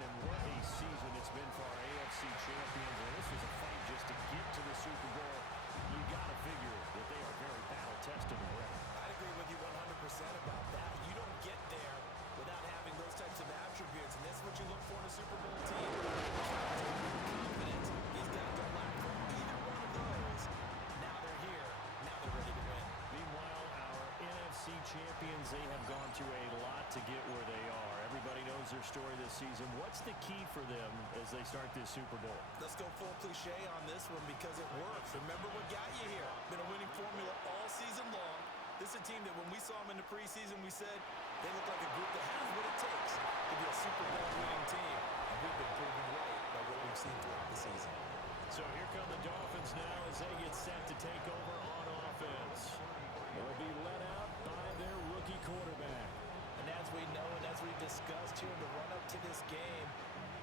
and what a season it's been for our AFC champions. And this was a fight just to get to the Super Bowl. You got to figure that they are very battle-tested already. I'd agree with you 100% about that. You don't get there without having those types of attributes, and that's what you look for in a Super Bowl team. Confidence. These guys don't lack for either one of those. Now they're here. Now they're ready to win. Meanwhile, our NFC champions, they have gone through a lot to get where they are. Everybody knows their story this season. What's the key for them as they start this Super Bowl? Let's go full cliche on this one because it works. Remember what got you here. Been a winning formula all season long. This is a team that when we saw them in the preseason, we said they look like a group that has what it takes to be a Super Bowl winning team. And we've been proven right by what we've seen throughout the season. So here come the Dolphins now as they get set to take over on offense. They'll be led out by their rookie quarterback. And as we know and as we've discussed here in the run-up to this game,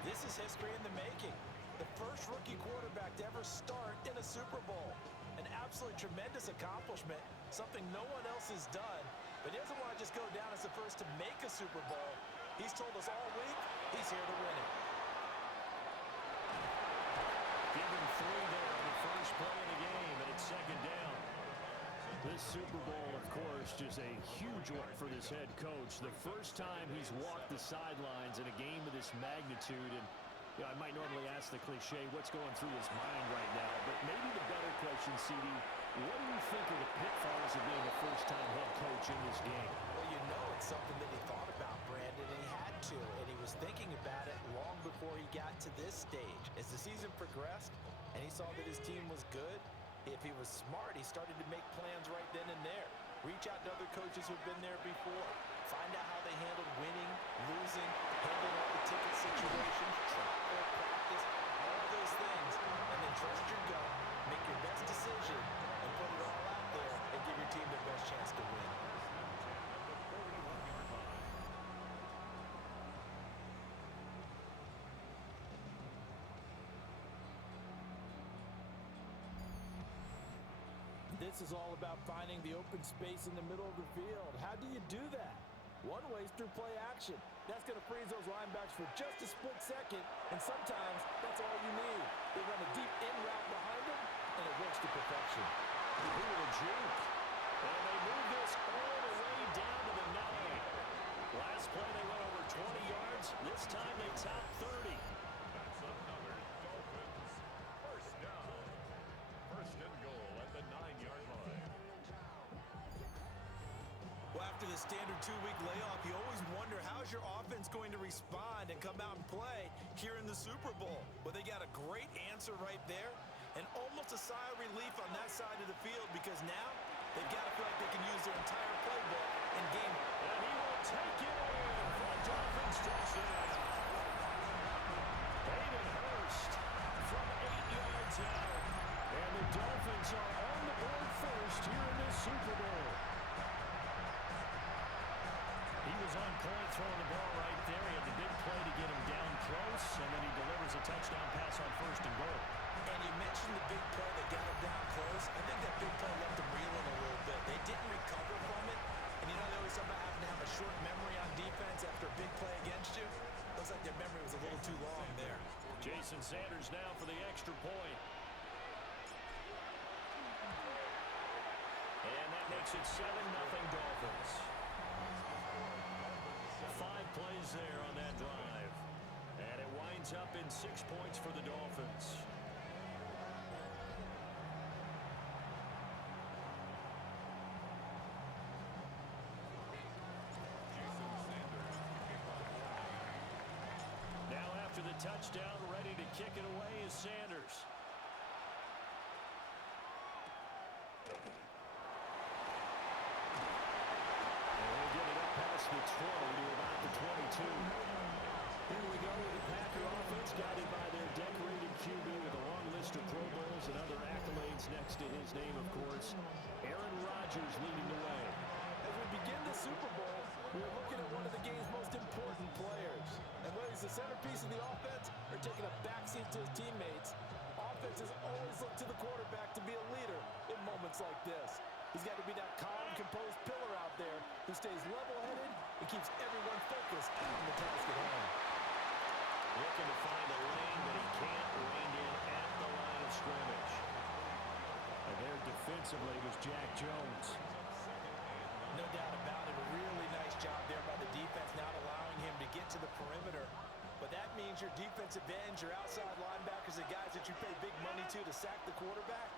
this is history in the making. The first rookie quarterback to ever start in a Super Bowl. An absolutely tremendous accomplishment, something no one else has done. But he doesn't want to just go down as the first to make a Super Bowl. He's told us all week he's here to win it. Give him 3 there on the first play of the game, and it's second down. This Super Bowl, of course, just a huge one for this head coach. The first time he's walked the sidelines in a game of this magnitude. And you know, I might normally ask the cliche, what's going through his mind right now? But maybe the better question, CD, what do you think of the pitfalls of being a first-time head coach in this game? Well, you know it's something that he thought about, Brandon, and he had to. And he was thinking about it long before he got to this stage. As the season progressed and he saw that his team was good, if he was smart, he started to make plans right then and there. Reach out to other coaches who've been there before. Find out how they handled winning, losing, handling all the ticket situations, travel, practice, all of those things. And then trust your gut, make your best decision, and put it all out there and give your team the best chance to win. This is all about finding the open space in the middle of the field. How do you do that? One way is through play action. That's going to freeze those linebackers for just a split second, and sometimes that's all you need. They run a deep in route behind them, and it works to perfection. Ooh, the juke. And they move this all the way down to the 9. Last play they went over 20 yards. This time they top 30. That's another Dolphins first down. First and goal at the 9-yard line. Well, after the standard 2-week layoff, you always wonder how's your offense going to respond and come out and play here in the Super Bowl. Well, they got a great answer right there and almost a sigh of relief on that side of the field because now they've got to feel like they can use their entire playbook in game. And he will take it in for a Dolphins touchdown. Hayden Hurst from 8 yards out. And the Dolphins are on the board first here in this Super Bowl. He was on point throwing the ball right there. He had the big play to get him down close, and then he delivers a touchdown pass on first and goal. And you mentioned the big play that got him down close. I think that big play left him reeling a little bit. They didn't recover from it. And you know they always talk about having to have a short memory on defense after a big play against you. Looks like their memory was a little too long there. Jason Sanders now for the extra point. And that makes it 7-0 Dolphins. 5 plays there on that drive. And it winds up in 6 points for the Dolphins. Now after the touchdown, ready to kick it away is Sanders. The 20 to about the 22. Here we go with the Packer offense, guided by their decorated QB with a long list of Pro Bowls and other accolades next to his name, of course. Aaron Rodgers leading the way. As we begin the Super Bowl, we're looking at one of the game's most important players. And whether he's the centerpiece of the offense or taking a backseat to his teammates, offenses always look to the quarterback to be a leader in moments like this. He's got to be that calm, composed pillar out there who stays level-headed and keeps everyone focused on the task at hand. Looking to find a lane, but he can't rein in at the line of scrimmage. And there defensively was Jack Jones. No doubt about it. A really nice job there by the defense, not allowing him to get to the perimeter. But that means your defensive ends, your outside linebackers, the guys that you pay big money to sack the quarterback,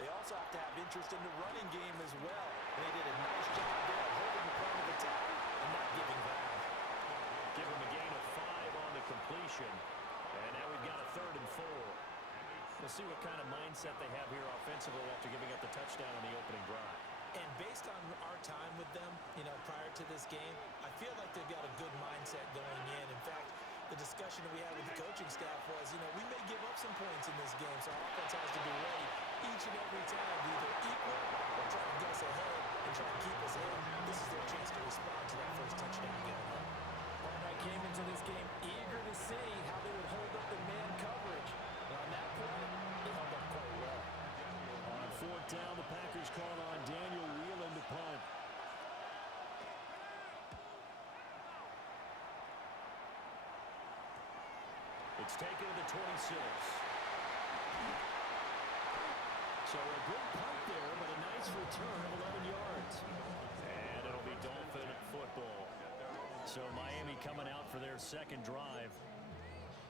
they also have to have interest in the running game as well. And they did a nice job there of holding the point of attack and not giving ground. Give him a gain of 5 on the completion. And now we've got a 3rd and 4. We'll see what kind of mindset they have here offensively after giving up the touchdown on the opening drive. And based on our time with them, prior to this game, I feel like they've got a good mindset going in. In fact, the discussion that we had with the coaching staff was, we may give up some points in this game, so our offense has to be ready each and every time to either equal or try to get us ahead and try to keep us in. This is their chance to respond to that first touchdown going home. Barnett came into this game eager to see how they would hold up the man coverage. And on that play, they held up quite well. On 4th down, the Packers call on Daniel Whelan to punt. It's taken to the 26. So a good punt there, but a nice return of 11 yards. And it'll be Dolphin football. So Miami coming out for their second drive.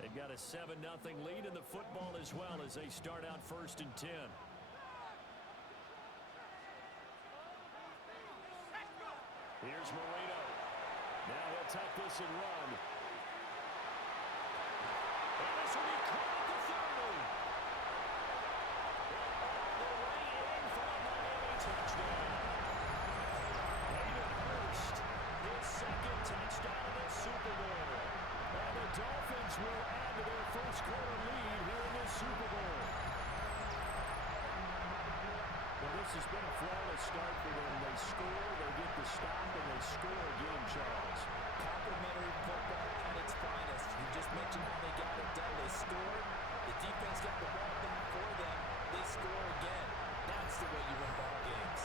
They've got a 7-0 lead in the football as well as they start out 1st and 10. Here's Marino. Now he'll tuck this and run. And this will be caught at the 30. The way in for a Miami touchdown. Hayden Hurst, his 2nd touchdown of the Super Bowl. And the Dolphins will add to their first quarter lead here in the Super Bowl. Well, this has been a flawless start for them. They score, they get the stop, and they score again, Charles. Complimentary football at its finest. You just mentioned how they got it done. They scored. The defense got the ball back for them. They score again. That's the way you win ball games.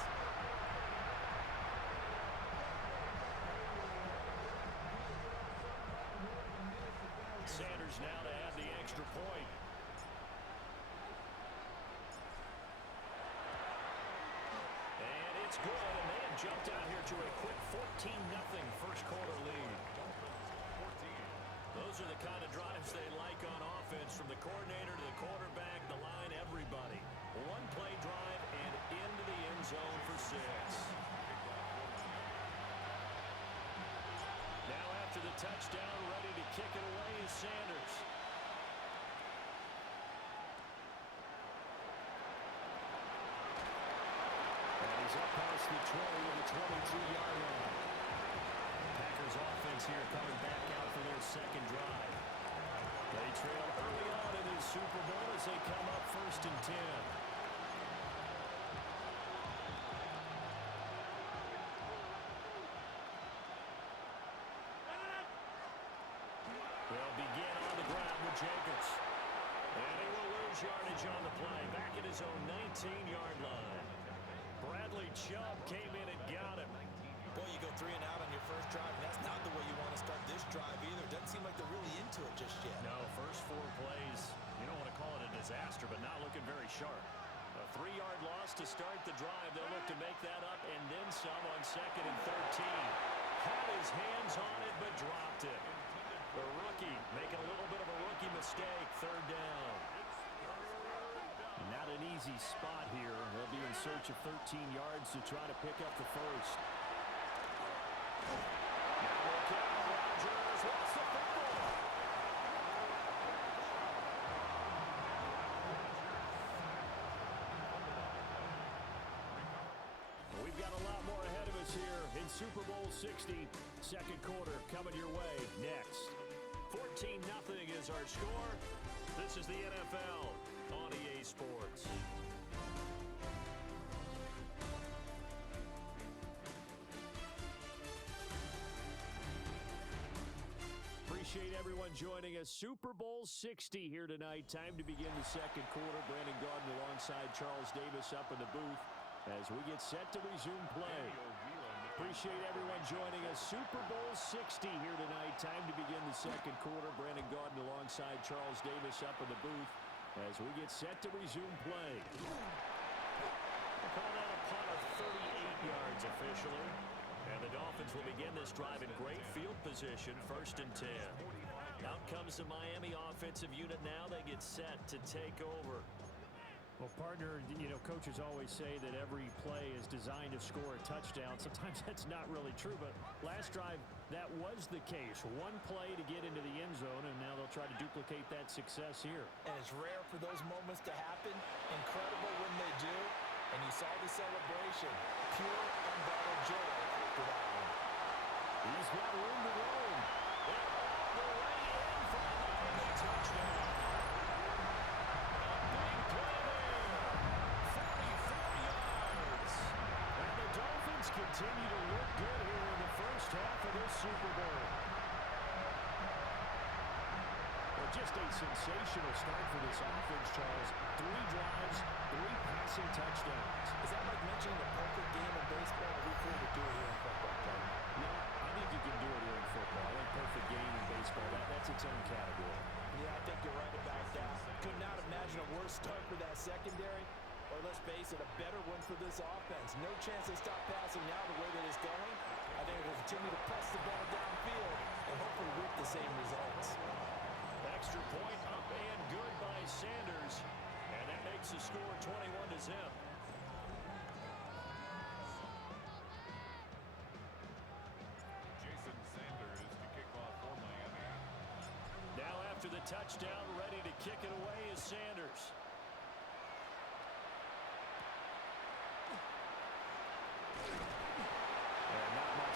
Sanders now to add the extra point. And it's good, and they have jumped out here to a quick 14-0 first quarter lead. Those are the kind of drives they like on offense, from the coordinator to the quarterback, the line, everybody. One play drive and into the end zone for 6. Now after the touchdown, ready to kick it away is Sanders. And he's up past the 20 to the 22-yard line. Packers offense here coming back out for their second drive. They trail early on in this Super Bowl as they come up 1st and 10. They'll begin on the ground with Jacobs. And he will lose yardage on the play, back at his own 19-yard line. Bradley Chubb came in and got him. Boy, you go 3 and out on your first drive. That's not the way you want to start this drive either. Doesn't seem like they're really into it just yet. No, first 4 plays, you don't want to call it a disaster, but not looking very sharp. A 3-yard loss to start the drive. They'll look to make that up and then some on 2nd and 13. Had his hands on it, but dropped it. The rookie making a little bit of a rookie mistake, 3rd down. Not an easy spot here. They'll be in search of 13 yards to try to pick up the first. Now look out, Rodgers lost the football. We've got a lot more ahead of us here in Super Bowl 60. Second quarter coming your way next. 14-0 is our score. This is the NFL on EA Sports. Appreciate everyone joining us. Super Bowl 60 here tonight. Time to begin the second quarter. Brandon Gardner alongside Charles Davis up in the booth as we get set to resume play. Appreciate everyone joining us. Super Bowl 60 here tonight. Time to begin the second quarter. Brandon Gaudin alongside Charles Davis up in the booth as we get set to resume play. We'll call that a punt of 38 yards officially. And the Dolphins will begin this drive in great field position, 1st and 10. Out comes the Miami offensive unit now. They get set to take over. Well, partner, you know, coaches always say that every play is designed to score a touchdown. Sometimes that's not really true, but last drive, that was the case. One play to get into the end zone, and now they'll try to duplicate that success here. And it's rare for those moments to happen. Incredible when they do. And you saw the celebration. Pure, unbridled joy after that one. He's got room to roam. They're all the way in for a Miami touchdown. Continue to look good here in the first half of this Super Bowl. Well, just a sensational start for this offense, Charles. 3 drives, 3 passing touchdowns. Is that like mentioning a perfect game in baseball? Or we could do it here in football, Kevin? No, I think you can do it here in football. I think perfect game in baseball, that's its own category. Yeah, I think you're right about that. Could not imagine a worse start for that secondary. Or let's face it, a better one for this offense. No chance they stop passing now the way that it's going. I think they'll continue to press the ball downfield and hopefully with the same results. Extra point up and good by Sanders. And that makes the score 21-0. Jason Sanders to kick off for Miami. Now after the touchdown, ready to kick it away is Sanders.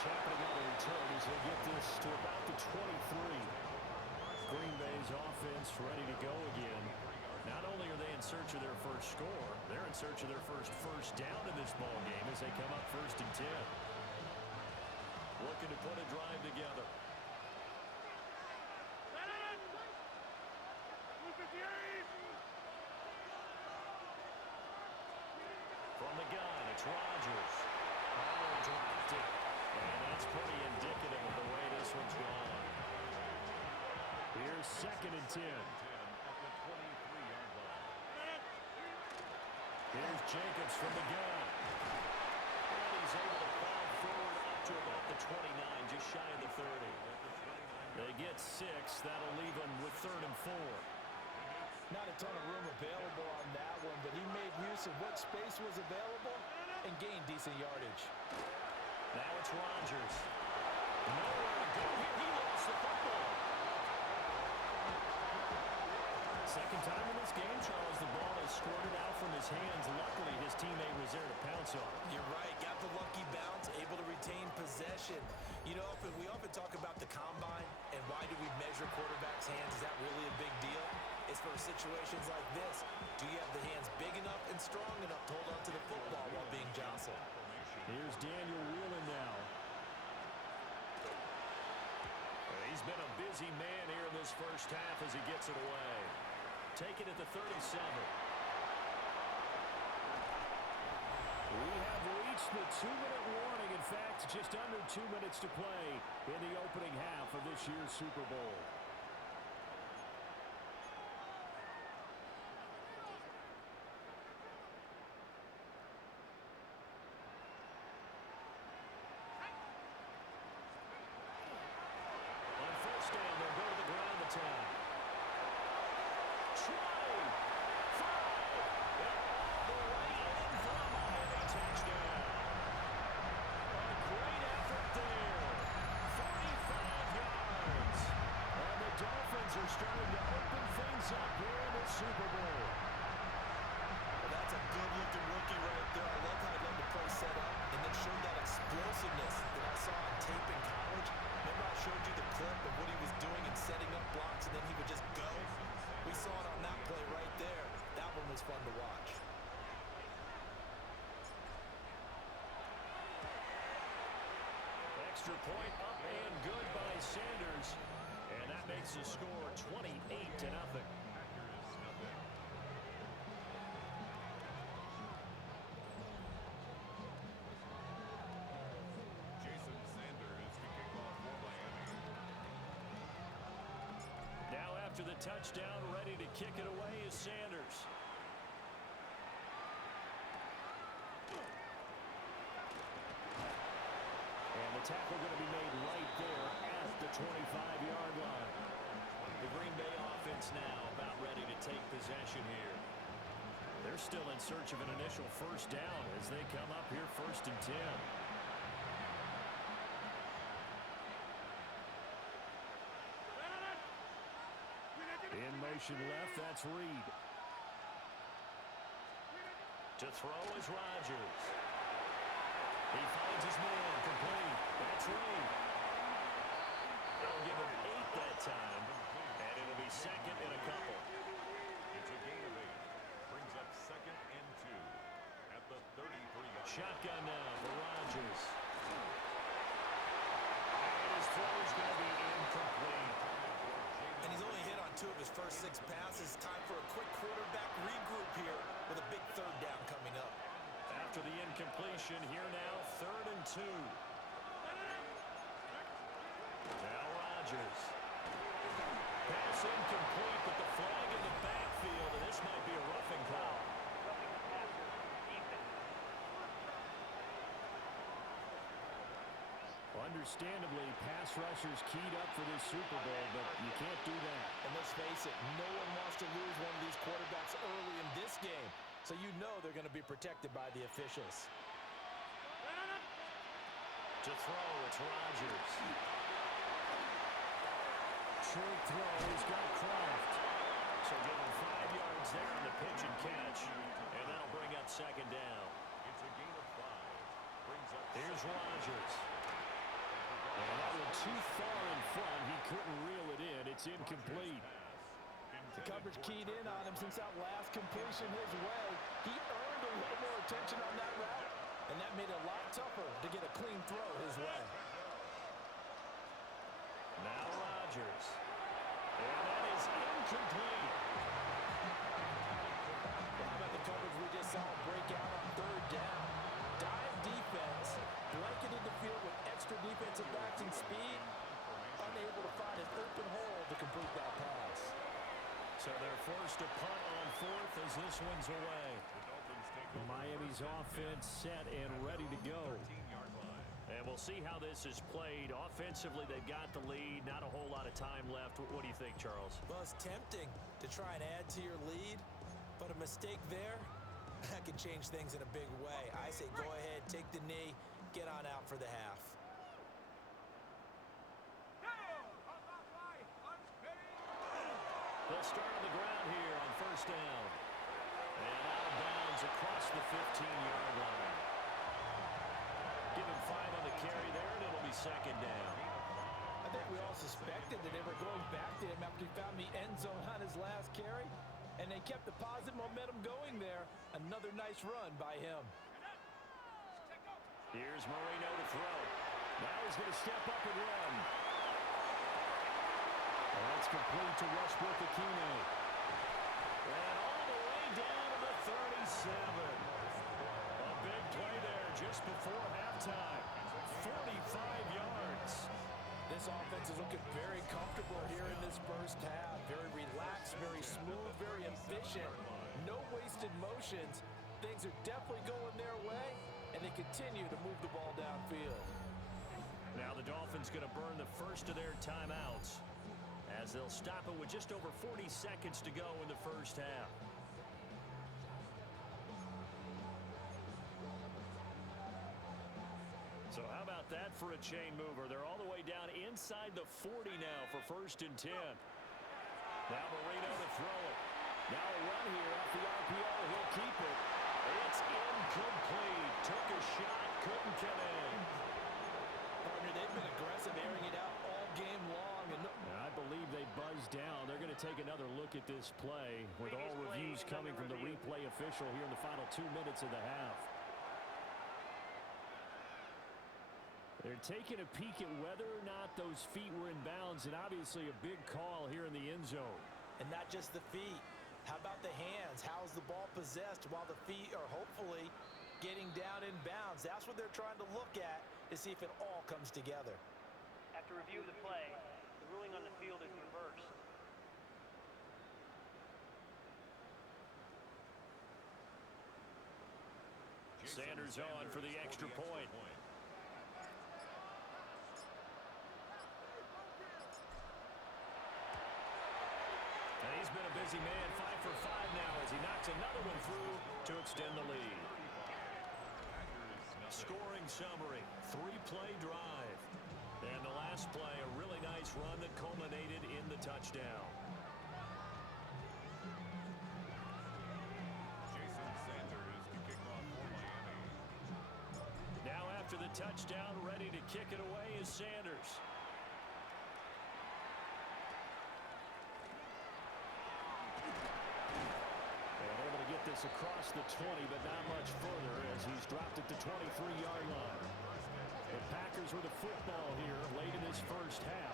Happening on the return as they get this to about the 23. Green Bay's offense ready to go again. Not only are they in search of their first score, they're in search of their first down in this ball game as they come up 1st and 10. Looking to put a drive together. From the gun, it's Rodgers. Oh, dropped it. And that's pretty indicative of the way this one's gone. Here's 2nd and 10. At the 23-yard line. Here's Jacobs from the gun. And he's able to plow forward up to about the 29, just shy of the 30. They get 6. That'll leave them with 3rd and 4. Not a ton of room available on that one, but he made use of what space was available and gained decent yardage. Now it's Rodgers. Nowhere to go here. He lost the football. Second time in this game, Charles, the ball has squirted out from his hands. Luckily, his teammate was there to pounce on it. You're right. Got the lucky bounce, able to retain possession. You know, we often talk about the combine and why do we measure quarterbacks' hands? Is that really a big deal? It's for situations like this. Do you have the hands big enough and strong enough to hold on to the football while being jostled? Here's Daniel Whelan now. He's been a busy man here in this first half as he gets it away. Take it at the 37. We have reached the 2-minute warning. In fact, just under 2 minutes to play in the opening half of this year's Super Bowl. Starting to open things up here in the Super Bowl. Well, that's a good-looking rookie right there. I love how he let the play set up and then showed that explosiveness that I saw on tape in college. Remember I showed you the clip of what he was doing and setting up blocks, and then he would just go? We saw it on that play right there. That one was fun to watch. Extra point up and good by Sanders. And that makes the score 28-0. after the touchdown, ready to kick it away is Sanders. And the tackle going to be made right there at the 25-yard line. The Green Bay offense now about ready to take possession here. They're still in search of an initial first down as they come up here 1st and 10. In motion left, that's Reed. To throw is Rodgers. He finds his man, complete. That's Reed. They'll give him 8 that time, and it'll be 2nd and a couple. It's a gain of 8. Brings up 2nd and 2 at the 33-yard. Shotgun now for Rodgers. And his throw is going to be incomplete. And he's only hit on 2 of his first 6 passes. Time for a quick quarterback regroup here with a big 3rd down coming up. After the incompletion, here now, 3rd and 2. Now Rodgers. Pass incomplete, but the flag in the backfield, and this might be a roughing call. Understandably, pass rushers keyed up for this Super Bowl, but you can't do that. And let's face it, no one wants to lose one of these quarterbacks early in this game. So you know they're going to be protected by the officials. To throw, it's Rodgers. Short throw, he's got Kraft. So give him 5 yards there on the pitch and catch, and that'll bring up 2nd down. It's a gain of 5. Brings up. Here's Rodgers. And that one too far in front. He couldn't reel it in. It's incomplete. The coverage keyed in on him since that last completion his way. He earned a little more attention on that route, and that made it a lot tougher to get a clean throw his way. Now Rodgers. And that is incomplete. How about the coverage we just saw break out on 3rd down? Dive defense, blanketed the field with extra defensive backs and speed, unable to find an open hole to complete that pass. So they're forced to punt on 4th as this one's away. Miami's offense set and ready to go. 13-yard line. And we'll see how this is played. Offensively, they've got the lead. Not a whole lot of time left. What do you think, Charles? Well, it's tempting to try and add to your lead, but a mistake there, that can change things in a big way. I say go ahead, take the knee, get on out for the half. They'll start on the ground here on 1st down. And out of bounds across the 15-yard line. Give him 5 on the carry there, and it'll be 2nd down. I think we all suspected that they were going back to him after he found the end zone on his last carry, and they kept the positive momentum going there. Another nice run by him. Here's Marino to throw. Now he's going to step up and run. And that's complete to Westbrook-Ikhine. And all the way down to the 37. A big play there just before halftime. 45 yards. This offense is looking very comfortable here in this first half. Very relaxed, very smooth, very efficient. No wasted motions. Things are definitely going their way, and they continue to move the ball downfield. Now the Dolphins going to burn the first of their timeouts as they'll stop it with just over 40 seconds to go in the first half. So how about that for a chain mover? They're all the way down inside the 40 now for 1st and 10. Now Marino to throw it. Now a run here off the RPO. He'll keep it. It's incomplete. Took a shot, couldn't come in. Partner, they've been aggressive, airing it out all game long. And I believe they buzzed down. They're going to take another look at this play with all reviews coming from the replay official here in the final 2 minutes of the half. They're taking a peek at whether or not those feet were in bounds, and obviously a big call here in the end zone. And not just the feet. How about the hands? How's the ball possessed while the feet are hopefully getting down in bounds? That's what they're trying to look at to see if it all comes together. After review of the play, the ruling on the field is reversed. Sanders on for the extra point. And he's been a busy man, 5 for 5 now as he knocks another one through to extend the lead. Scoring summary, 3-play drive. And the last play, a really nice run that culminated in the touchdown. Jason Sanders to kick off for Miami. Now after the touchdown, ready to kick it away is Sanders. This across the 20, but not much further as he's dropped at the 23-yard line. The Packers with the football here late in this first half.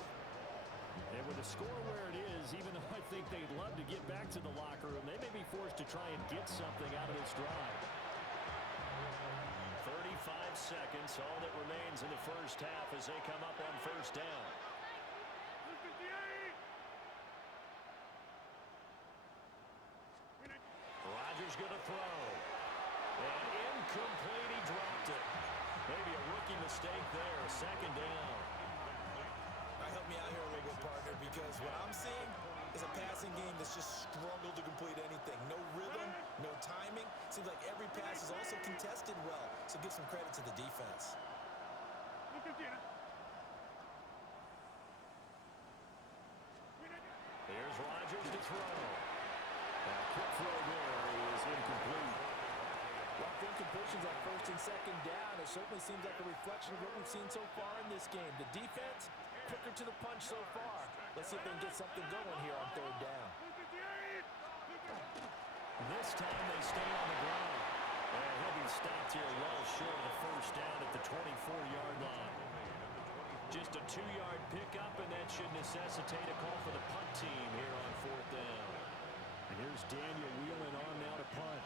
And with the score where it is, even though I think they'd love to get back to the locker room, they may be forced to try and get something out of this drive. 35 seconds, all that remains in the first half as they come up on first down. Rodgers going to throw. And incomplete, he dropped it. Maybe a rookie mistake there, second down. Help me out here a little bit, partner, because what I'm seeing is a passing game that's just struggled to complete anything. No rhythm, no timing. Seems like every pass is also contested well, so give some credit to the defense. Here's Rodgers to throw. Now, quick throw there is incomplete. Rough incompletions on first and second down. It certainly seems like a reflection of what we've seen so far in this game. The defense, quicker to the punch so far. Let's see if they can get something going here on third down. This time they stay on the ground. And he'll be stopped here well short of the first down at the 24-yard line. Just a 2-yard pickup, and that should necessitate a call for the punt team here on fourth down. And here's Daniel wheeling on now to punt.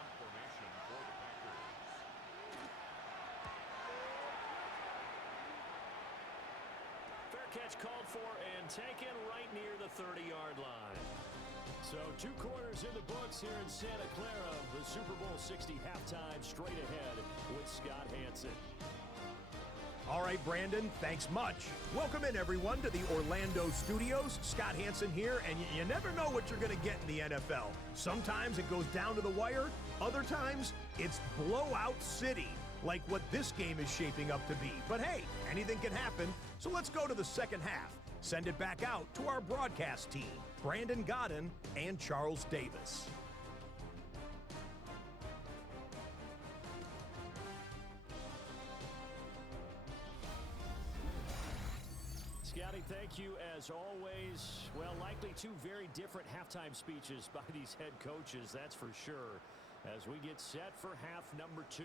Fair catch called for and taken right near the 30-yard line. So 2 quarters in the books here in Santa Clara. The Super Bowl 60 halftime straight ahead with Scott Hanson. All right, Brandon, thanks much. Welcome in, everyone, to the Orlando studios. Scott Hanson here, and you never know what you're going to get in the NFL. Sometimes it goes down to the wire. Other times, it's blowout city, like what this game is shaping up to be. But hey, anything can happen, so let's go to the second half. Send it back out to our broadcast team, Brandon Godden and Charles Davis. Scotty, thank you as always. Well, likely 2 very different halftime speeches by these head coaches, that's for sure, as we get set for half number 2.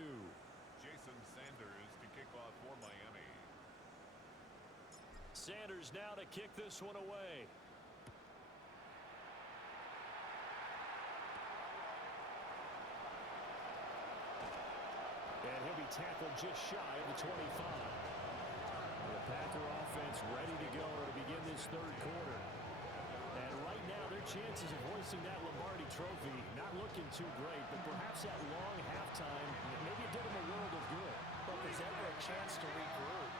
Jason Sanders to kick off for Miami. Sanders now to kick this one away. And he'll be tackled just shy of the 25. The Packer offense ready to go to begin this third quarter. And right now, their chances of hoisting that Lombardi trophy not looking too great, but perhaps that long halftime, maybe it did them a world of good. But if there's ever a chance to regroup,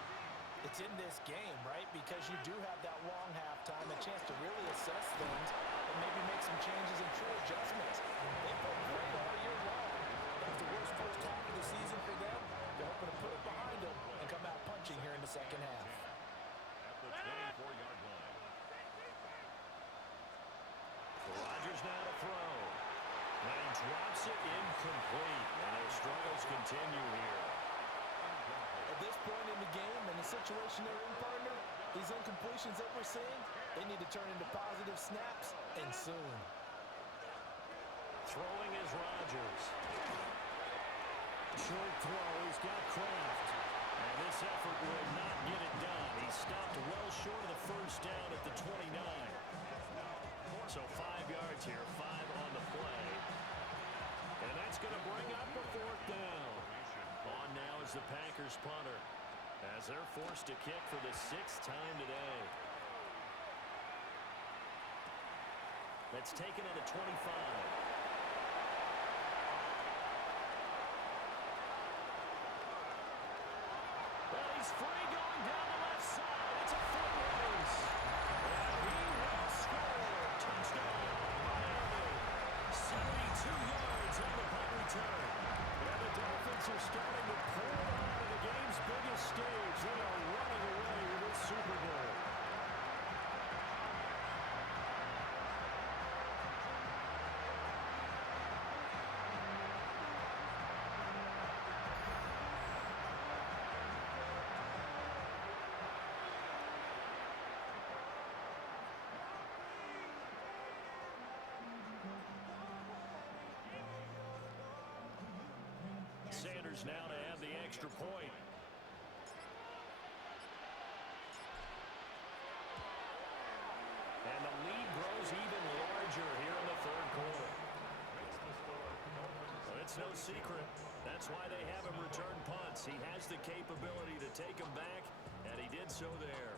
it's in this game, right? Because you do have that long halftime, a chance to really assess things and maybe make some changes and true adjustments. They played great all year long. That was the worst first half of the season for them. They're hoping to put it behind them and come out punching here in the second half. At the 24-yard line. Rodgers now to throw. And he drops it incomplete. And those struggles continue here. At this point in the game and the situation they're in, partner, these incompletions that we're seeing, they need to turn into positive snaps, and soon. Throwing is Rodgers. Short throw, he's got Kraft. And this effort will not get it done. He stopped well short of the first down at the 29. So 5 yards here, 5 on the play. And that's going to bring up a fourth down. On now is the Packers punter, as they're forced to kick for the 6th time today. That's taken at the 25. He's free going down the left side. It's a foot race. And he will score. Touchdown, Miami. 72 yards on the punt return. And the Dolphins are starting to pull it on to the game's biggest stage. They are running away with this Super Bowl. Sanders now to add the extra point. And the lead grows even larger here in the third quarter. Well, it's no secret. That's why they have him return punts. He has the capability to take them back, and he did so there.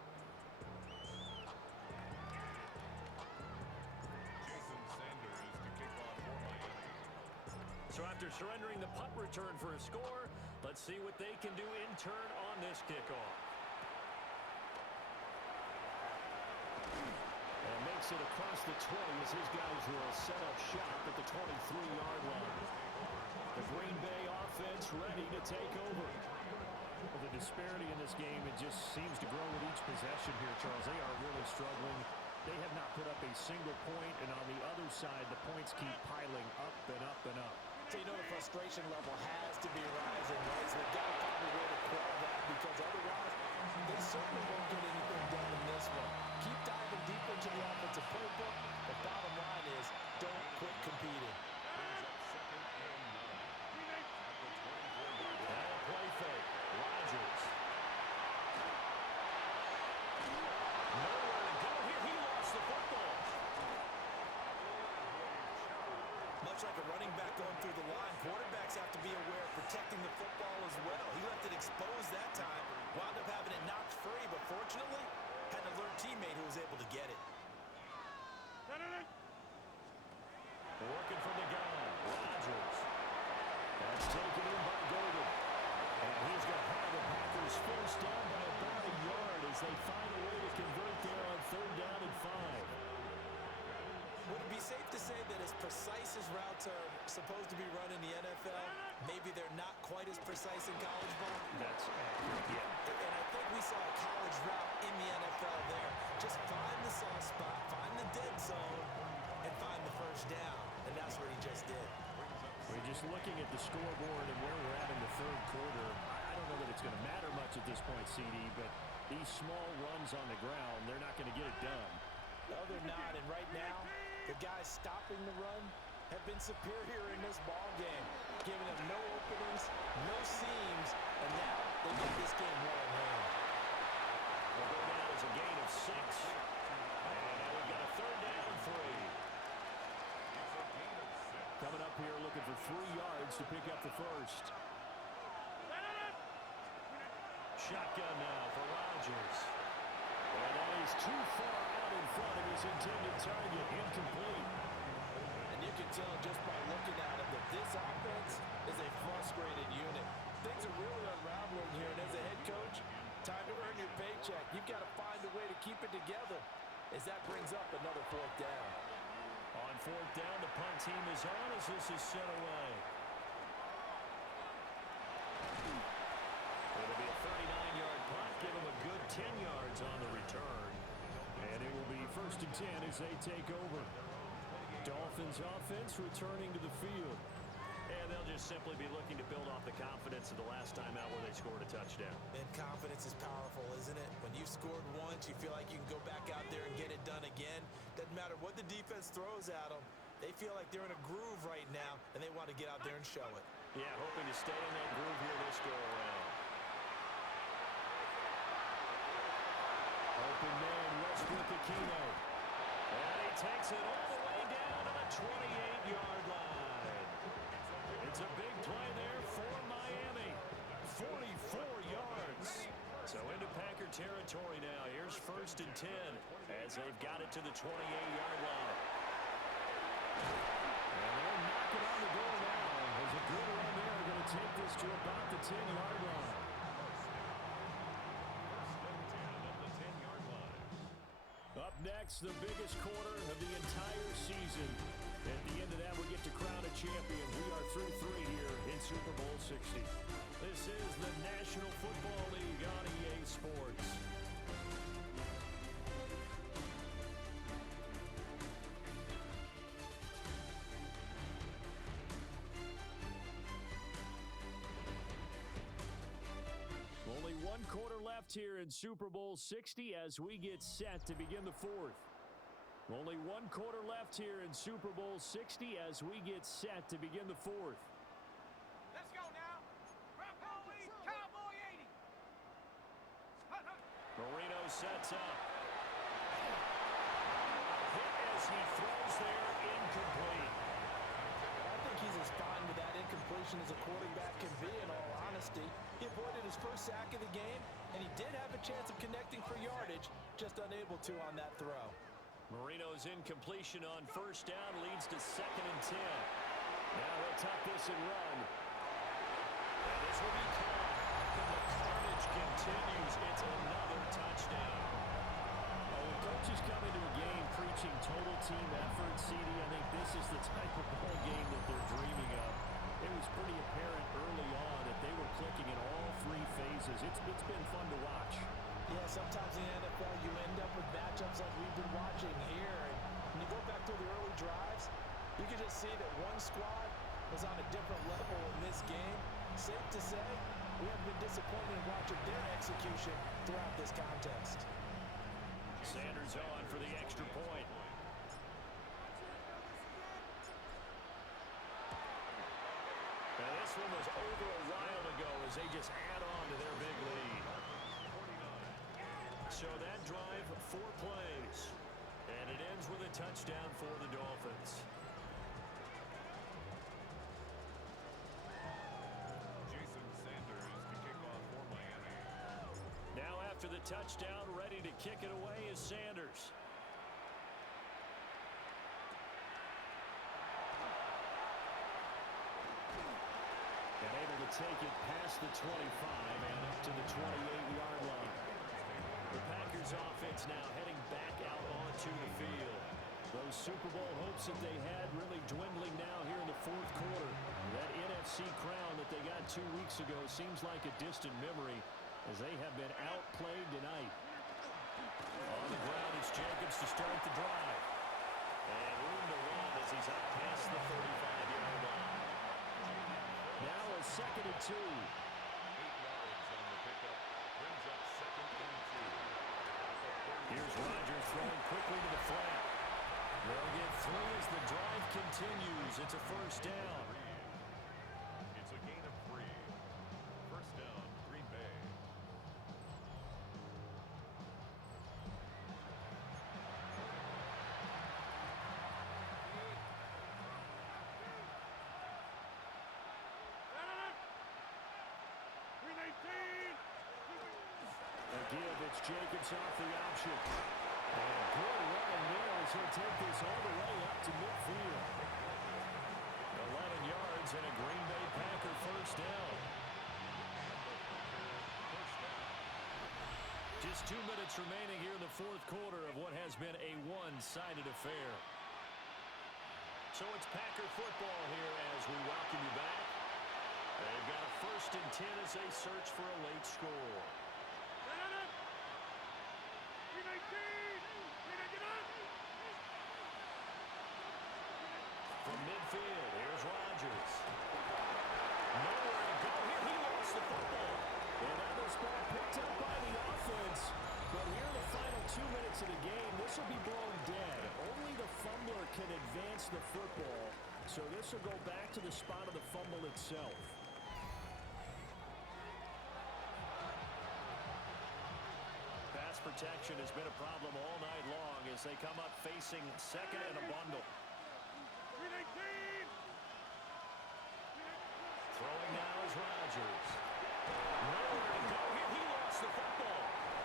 So after surrendering the punt return for a score, let's see what they can do in turn on this kickoff. And makes it across the 20 as his guys will set up shop at the 23-yard line. The Green Bay offense ready to take over. Well, the disparity in this game, it just seems to grow with each possession here, Charles. They are really struggling. They have not put up a single point, and on the other side, the points keep piling up and up and up. So you know the frustration level has to be rising, right? So they've got to find a way to quell that, because otherwise they certainly won't get anything done in this one. Keep diving deep into the offensive playbook. The bottom line is don't quit competing. Now play fake. Rodgers. Nowhere to go here. He lost the football. Much like a running back going through the line, quarterbacks have to be aware of protecting the football as well. He left it exposed that time, wound up having it knocked free, but fortunately, had an alert teammate who was able to get it. Working from the gun. Rodgers. That's taken in by Golden. And he's going to have the Packers forced down by about a yard as they find a way to convert there on 3rd down and 5. Would it be safe to say that as precise as routes are supposed to be run in the NFL, maybe they're not quite as precise in college ball? That's accurate, yeah. And I think we saw a college route in the NFL there. Just find the soft spot, find the dead zone, and find the first down. And that's what he just did. We're just looking at the scoreboard and where we're at in the third quarter. I don't know that it's going to matter much at this point, CD, but these small runs on the ground, they're not going to get it done. No, they're not. And right now, the guys stopping the run have been superior in this ball game, giving them no openings, no seams, and now they get this game well in hand. We'll go down as a gain of 6. And now we've got a 3rd down and 3. Coming up here looking for 3 yards to pick up the first. Shotgun now for Rodgers. And that is too far out in front of his intended target. Incomplete. And you can tell just by looking at him that this offense is a frustrated unit. Things are really unraveling here, and as a head coach, time to earn your paycheck. You've got to find a way to keep it together as that brings up another 4th down. On 4th down, the punt team is on as this is set away. It'll be a 39-yard punt. Give them a good 10 yards on the return. And it will be 1st and 10 as they take over. Dolphins offense returning to the field. And they'll just simply be looking to build off the confidence of the last time out where they scored a touchdown. And confidence is powerful, isn't it? When you've scored once, you feel like you can go back out there and get it done again. Doesn't matter what the defense throws at them. They feel like they're in a groove right now, and they want to get out there and show it. Yeah, hoping to stay in that groove here this go-around. Open man, Westbrook Aquino. And he takes it all the way down to the 28-yard line. It's a big play there for Miami. 44 yards. So into Packer territory now. Here's 1st and 10 as they've got it to the 28-yard line. And they're knocking on the door now. There's a good run there. Going to take this to about the 10-yard line. next, the biggest quarter of the entire season. At the end of that, we get to crown a champion. We are through 3 here in Super Bowl 60. This is the National Football League on EA Sports. Only 1 quarter left here in Super Bowl 60 as we get set to begin the 4th. Only 1 quarter left here in Super Bowl 60 as we get set to begin the 4th. Let's go now. Cowboy 80. Marino sets up. Hit as he throws there, incomplete. I think he's as fine with that incompletion as a quarterback can be, in all honesty. He avoided his first sack of the game, and he did have a chance of connecting for yardage, just unable to on that throw. Marino's incompletion on first down leads to 2nd and 10. Now he'll tuck this and run. And this will be caught. And the carnage continues. It's another touchdown. When coaches come into a game preaching total team effort, CD, I think this is the type of ball game that they're dreaming of. It was pretty apparent early on that they were clicking in all 3 phases. It's been fun to watch. Yeah, sometimes in the NFL you end up with matchups like we've been watching here. And when you go back to the early drives, you can just see that one squad was on a different level in this game. Safe to say, we have been disappointed in watching their execution throughout this contest. Sanders on for the extra point. Now this one was over a while ago as they just add on to their big lead. So that drive, 4 plays. And it ends with a touchdown for the Dolphins. Jason Sanders to kick off for Miami. Now after the touchdown, ready to kick it away is Sanders. And able to take it past the 25 and up to the 28-yard line. The Packers offense now heading back out onto the field. Those Super Bowl hopes that they had really dwindling now here in the 4th quarter. That NFC crown that they got 2 weeks ago seems like a distant memory as they have been outplayed tonight. On the ground, it's Jacobs to start the drive. And room to run as he's out past the 35-yard line. Now a 2nd and 2. 8 yards on the pickup. Brings up 2nd and 2. Here's Rodgers throwing quickly to the flat. They'll get 3 as the drive continues. It's a first down. It's a gain of 3. First down, Green Bay. Again, it's Jacobs off the option. And good running there as he'll take this all the way up to midfield. 11 yards and a Green Bay Packer first down. Just 2 minutes remaining here in the 4th quarter of what has been a one-sided affair. So it's Packer football here as we welcome you back. They've got a 1st and 10 as they search for a late score. From midfield, here's Rodgers. Nowhere to go here. He lost the football. And now this ball picked up by the offense. But here in the final 2 minutes of the game, this will be blown dead. Only the fumbler can advance the football. So this will go back to the spot of the fumble itself. Pass protection has been a problem all night long as they come up facing 2nd and a bundle. Throwing now is Rodgers. Nowhere to go here. He lost the football.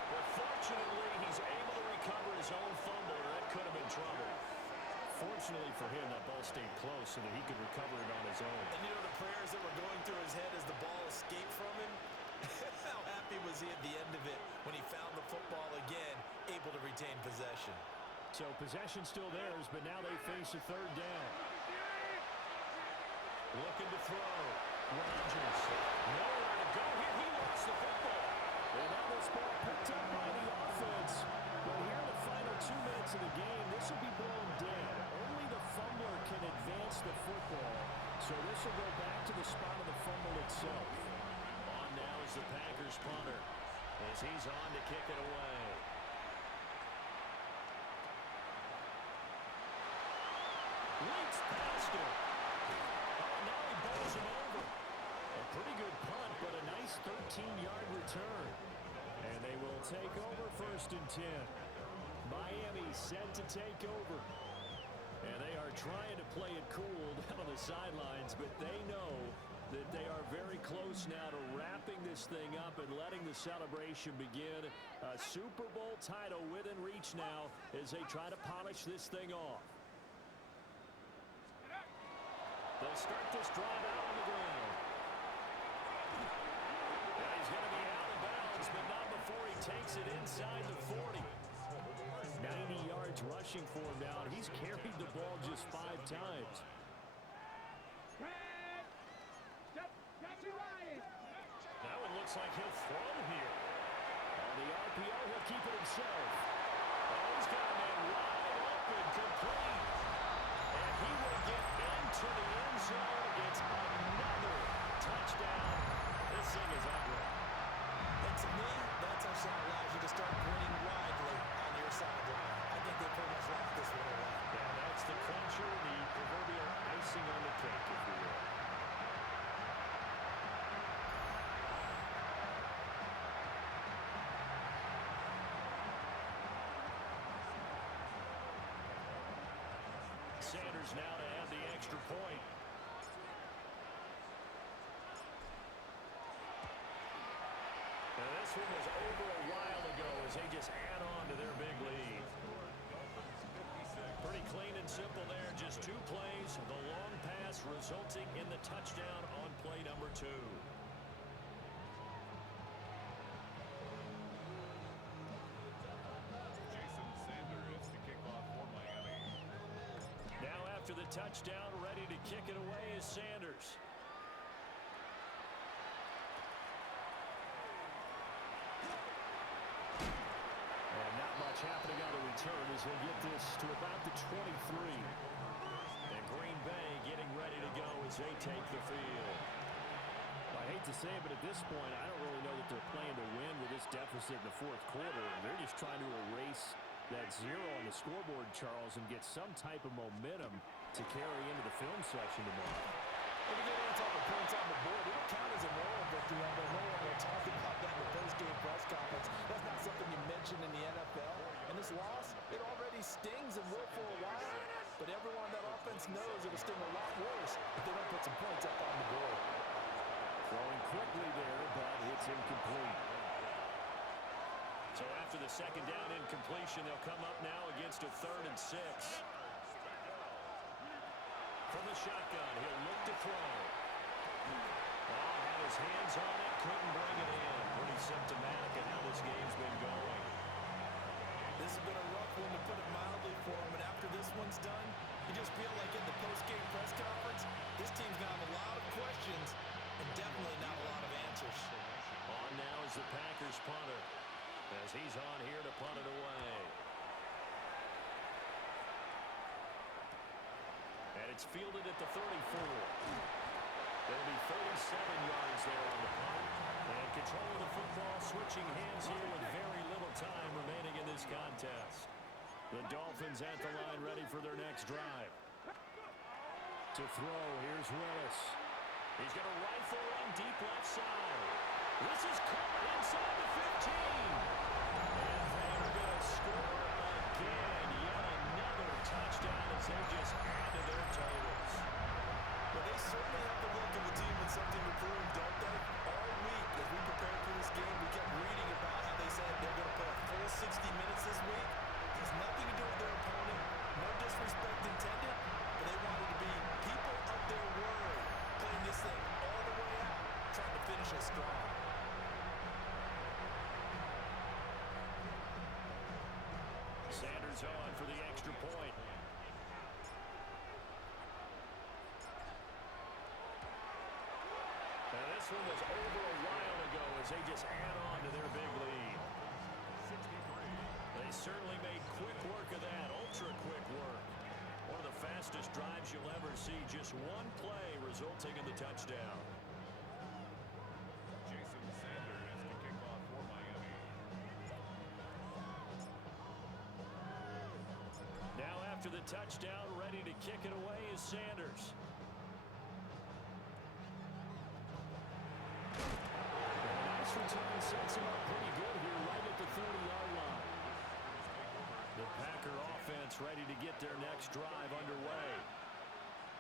But fortunately, he's able to recover his own fumble, or that could have been trouble. Fortunately for him, that ball stayed close so that he could recover it on his own. And you know the prayers that were going through his head as the ball escaped from him? happy was he at the end of it when he found the football again, able to retain possession? So possession still theirs, but now they face a third down. Looking to throw. Rodgers. Nowhere to go here. He lost the football. And now this ball picked up by the offense. But here in the final 2 minutes of the game, this will be blown dead. Only the fumbler can advance the football. So this will go back to the spot of the fumble itself. On now is the Packers punter as he's on to kick it away. Leaks past him. Oh, now he bowls him over. A pretty good punt, but a nice 13-yard return. And they will take over 1st and 10. Miami set to take over. And they are trying to play it cool down on the sidelines, but they know that they are very close now to wrapping this thing up and letting the celebration begin. A Super Bowl title within reach now as they try to polish this thing off. They'll start this drive out on the ground. And he's going to be out of bounds, but not before he takes it inside the 40. 90 yards rushing for him now, and he's carried the ball just 5 times. That one looks like he'll throw here. On the RPO, he'll keep it himself. Oh, he's got a man wide open, complete. And he will get into the end zone. It's another touchdown. This thing is ugly. And to me, that touchdown allows you to start grinning widely on your sideline. I think they pretty much locked this one away. Yeah, that's the clincher, the proverbial icing on the cake, if you will. Sanders now to add the extra point. And this one was over a while ago as they just add on to their big lead. Pretty clean and simple there. Just 2 plays. The long pass resulting in the touchdown on play number 2. Jason Sanders to kick off for Miami. Now after the touchdown, ready to kick it away is Sanders. And not much happening on the return as he'll get this to about the 23. And Green Bay getting ready to go as they take the field. I hate to say it, but at this point, I don't really know that they're playing to win with this deficit in the 4th quarter. They're just trying to erase that 0 on the scoreboard, Charles, and get some type of momentum to carry into the film session tomorrow. If you get any type of points on the board, it'll count as a moral victory, although no one will talk about that in the post-game press conference. That's not something you mention in the NFL. And this loss, it already stings and will for a while. But everyone on that offense knows it will sting a lot worse if they don't put some points up on the board. Throwing quickly there, but it's incomplete. So after the 2nd down incompletion, they'll come up now against a 3rd and 6. From the shotgun, he'll look to throw. Oh, had his hands on it, couldn't bring it in. Pretty symptomatic of how this game's been going. This has been a rough one, to put it mildly, for him. And after this one's done, you just feel like in the post-game press conference, this team's going to have a lot of questions and definitely not a lot of answers. On now is the Packers punter as he's on here to punt it away. And it's fielded at the 34. There'll be 37 yards there on the punt. And control of the football switching hands here with very little time remaining in this contest. The Dolphins at the line ready for their next drive. To throw, here's Willis. He's going to rifle one deep left side. This is caught inside the 15. And they're going to score again. Yet another touchdown as they just add to their totals. Well, they certainly have the look of a team with something to prove, don't they? All week, as we prepared for this game, we kept reading about how they said they're going to play a full 60 minutes this week. It has nothing to do with their opponent. No disrespect intended, but they wanted to be people of their word, playing this thing all the way out, trying to finish us strong. Sanders on for the extra extra point. And this one was over a while ago as they just add on to their big lead. 63. They certainly made quick work of that, ultra-quick work. One of the fastest drives you'll ever see, just one play resulting in the touchdown. Jason Sanders to kick off for Miami. Now after the touchdown, ready to kick it away is Sanders. And a nice return sets him up pretty good here right at the 30-yard line. The Packer offense ready to get their next drive underway.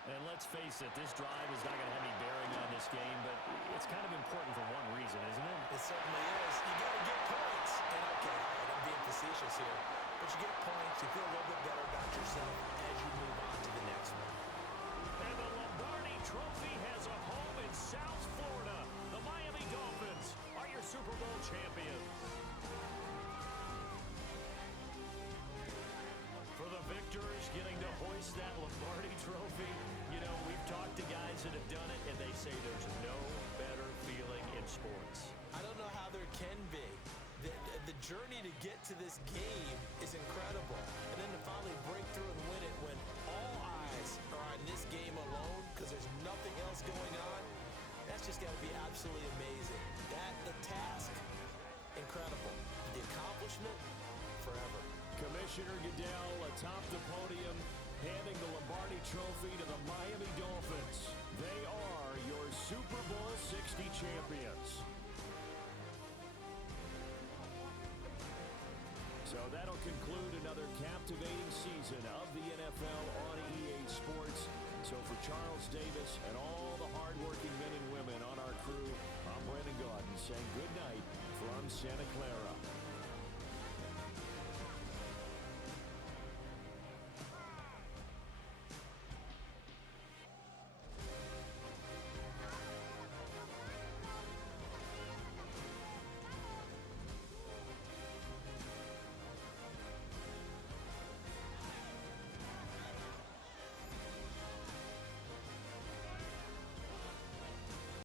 And let's face it, this drive is not going to have any bearing on this game, but it's kind of important for one reason, isn't it? It certainly is. You got to get points. And okay, all right, I'm being facetious here. But you get points, you feel a little bit better about yourself as you move on to the next one. And the Lombardi Trophy has a home in South Florida. The Miami Dolphins are your Super Bowl champions. For the victors getting to hoist that Lombardi Trophy, you know, we've talked to guys that have done it, and they say there's no better feeling in sports. I don't know how there can be. The journey to get to this game is incredible. And then to finally break through and win it when all eyes are on this game alone because there's nothing else going on, that's just got to be absolutely amazing. The task, incredible. The accomplishment, forever. Commissioner Goodell atop the podium, handing the Lombardi Trophy to the Miami Dolphins. They are your Super Bowl 60 champions. So that'll conclude another captivating season of the NFL on EA Sports. So for Charles Davis and all the hardworking men and women on our crew, I'm Brandon Gaudin saying good night from Santa Clara.